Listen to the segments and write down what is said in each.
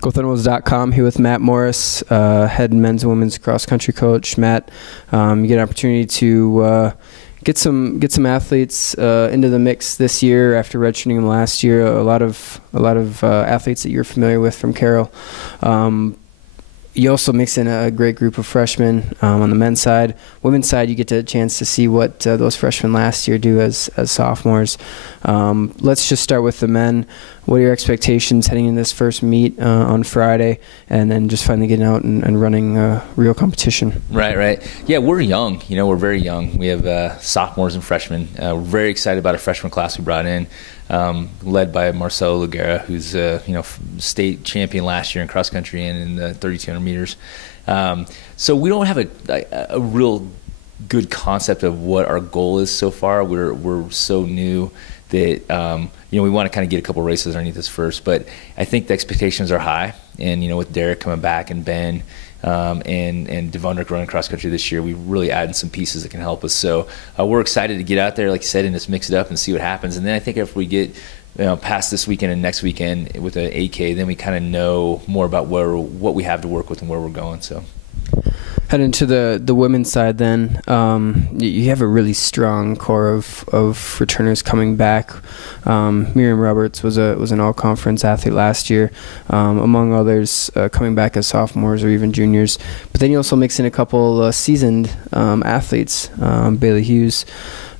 GoThermals.com here with Matt Morris, head men's and women's cross country coach. Matt, you get an opportunity to get some athletes into the mix this year after redshirting them last year. A lot of athletes that you're familiar with from Carroll. You also mix in a great group of freshmen on the men's side. Women's side, you get a chance to see what those freshmen last year do as sophomores. Let's just start with the men. What are your expectations heading into this first meet on Friday, and then just finally getting out and running real competition? Right. Yeah, we're young. We're very young. We have sophomores and freshmen. We're very excited about a freshman class we brought in, led by Marcelo Lugera, who's state champion last year in cross country and in the 3,200 meters. So we don't have a real good concept of what our goal is so far. We're so new that we want to kind of get a couple races underneath us first. But I think the expectations are high, and with Derek coming back and Ben and Devondrick running cross country this year, we really added some pieces that can help us. So we're excited to get out there, like you said, and just mix it up and see what happens. And then I think if we get past this weekend and next weekend with an 8K, then we kind of know more about what we have to work with and where we're going. So. Head into the women's side then. You have a really strong core of returners coming back. Miriam Roberts was an all-conference athlete last year, among others coming back as sophomores or even juniors. But then you also mix in a couple seasoned athletes, Bailey Hughes,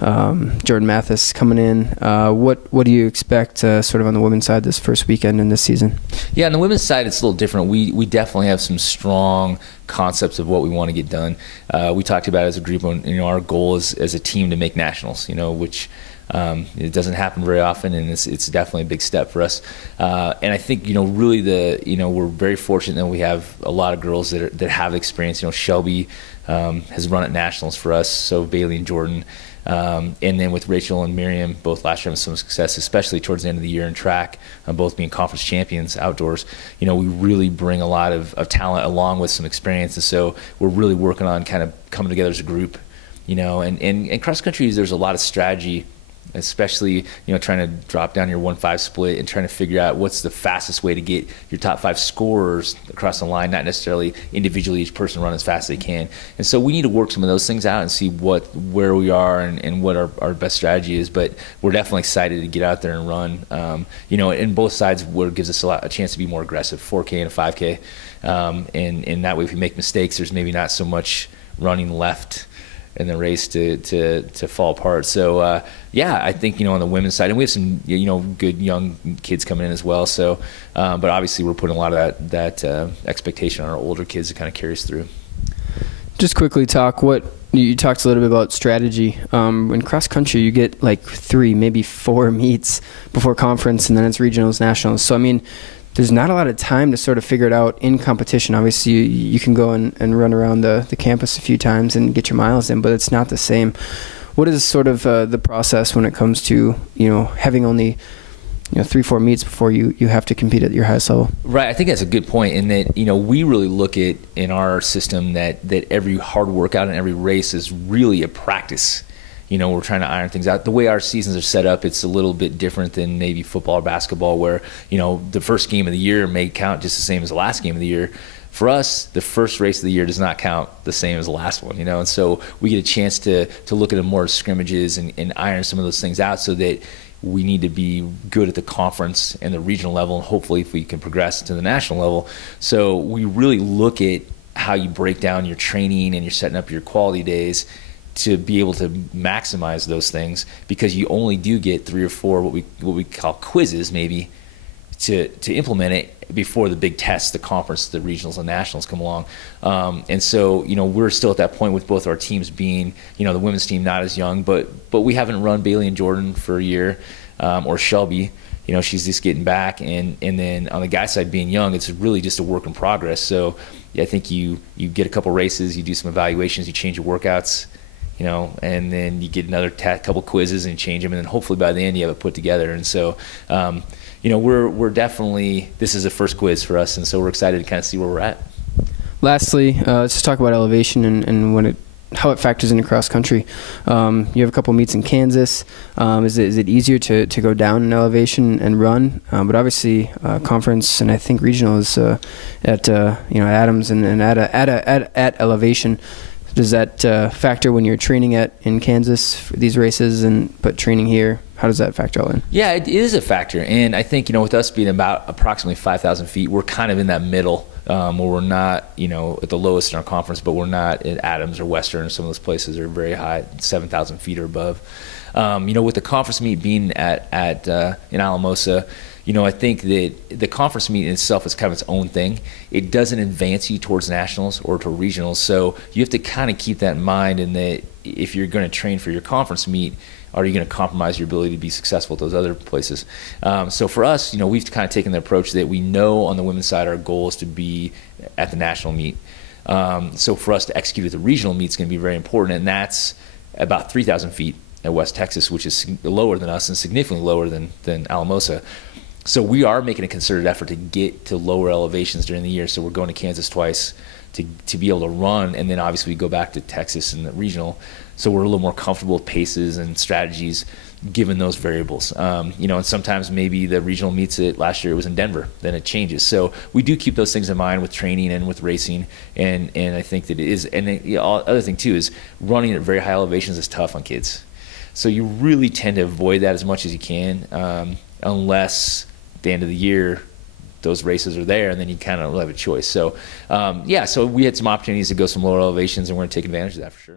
Jordan Mathis coming in. What do you expect sort of on the women's side this first weekend in this season? Yeah, on the women's side, it's a little different. We definitely have some strong concepts of what we want to get done. We talked about it as a group when our goal is as a team to make nationals, which it doesn't happen very often, and it's definitely a big step for us. And I think really we're very fortunate that we have a lot of girls that have experience. Shelby has run at nationals for us, so Bailey and Jordan. And then with Rachel and Miriam, both last year having some success, especially towards the end of the year in track, both being conference champions outdoors. We really bring a lot of talent along with some experience, and so we're really working on kind of coming together as a group. And cross country, there's a lot of strategy, especially trying to drop down your 1-5 split and trying to figure out what's the fastest way to get your top 5 scorers across the line, not necessarily individually each person run as fast as they can. And so we need to work some of those things out and see where we are and what our best strategy is. But we're definitely excited to get out there and run. And both sides where it gives us a chance to be more aggressive, 4K and a 5K. And that way, if we make mistakes, there's maybe not so much running left in the race to fall apart. So I think on the women's side, and we have some good young kids coming in as well. So, but obviously we're putting a lot of that expectation on our older kids to kind of carry us through. Just quickly talk. You talked a little bit about strategy. In cross country, you get like 3, maybe 4 meets before conference, and then it's regionals, nationals. So I mean, there's not a lot of time to sort of figure it out in competition. Obviously, you can go and run around the campus a few times and get your miles in, but it's not the same. What is sort of the process when it comes to having only 3-4 meets before you have to compete at your highest level? Right, I think that's a good point, in that we really look at in our system that every hard workout and every race is really a practice. We're trying to iron things out. The way our seasons are set up, it's a little bit different than maybe football or basketball, where, the first game of the year may count just the same as the last game of the year. For us, the first race of the year does not count the same as the last one, and so we get a chance to look at more scrimmages and iron some of those things out, so that we need to be good at the conference and the regional level, and hopefully if we can progress to the national level. So we really look at how you break down your training and you're setting up your quality days to be able to maximize those things, because you only do get 3 or 4 what we call quizzes maybe to implement it before the big tests, the conference, the regionals and nationals come along. And so we're still at that point with both our teams being the women's team not as young, but we haven't run Bailey and Jordan for a year, or Shelby. She's just getting back, and then on the guy side being young, it's really just a work in progress. So I think you get a couple races, you do some evaluations, you change your workouts, and then you get another couple quizzes and change them, and then hopefully by the end you have it put together. And so, we're definitely, this is a first quiz for us, and so we're excited to kind of see where we're at. Lastly, let's just talk about elevation and when it how it factors into cross country. You have a couple meets in Kansas. Is it easier to go down in elevation and run? But obviously, conference and I think regional is at Adams and at elevation. Does that factor when you're training in Kansas for these races but training here? How does that factor all in? Yeah, it is a factor. And I think, with us being about approximately 5,000 feet, we're kind of in that middle where we're not, at the lowest in our conference, but we're not at Adams or Western. Some of those places are very high, 7,000 feet or above. With the conference meet being in Alamosa, I think that the conference meet in itself is kind of its own thing. It doesn't advance you towards nationals or to regionals. So you have to kind of keep that in mind, and that if you're going to train for your conference meet, are you going to compromise your ability to be successful at those other places? So for us, we've kind of taken the approach that we know on the women's side our goal is to be at the national meet. So for us to execute at the regional meet is going to be very important, and that's about 3,000 feet at West Texas, which is lower than us and significantly lower than Alamosa. So we are making a concerted effort to get to lower elevations during the year. So we're going to Kansas twice to be able to run, and then obviously we go back to Texas and the regional. So we're a little more comfortable with paces and strategies given those variables. And sometimes maybe the regional meets it last year, it was in Denver, then it changes. So we do keep those things in mind with training and with racing, and I think that it is. And the other thing too is running at very high elevations is tough on kids. So you really tend to avoid that as much as you can, unless at the end of the year those races are there, and then you kind of have a choice. So so we had some opportunities to go some lower elevations, and we're going to take advantage of that for sure.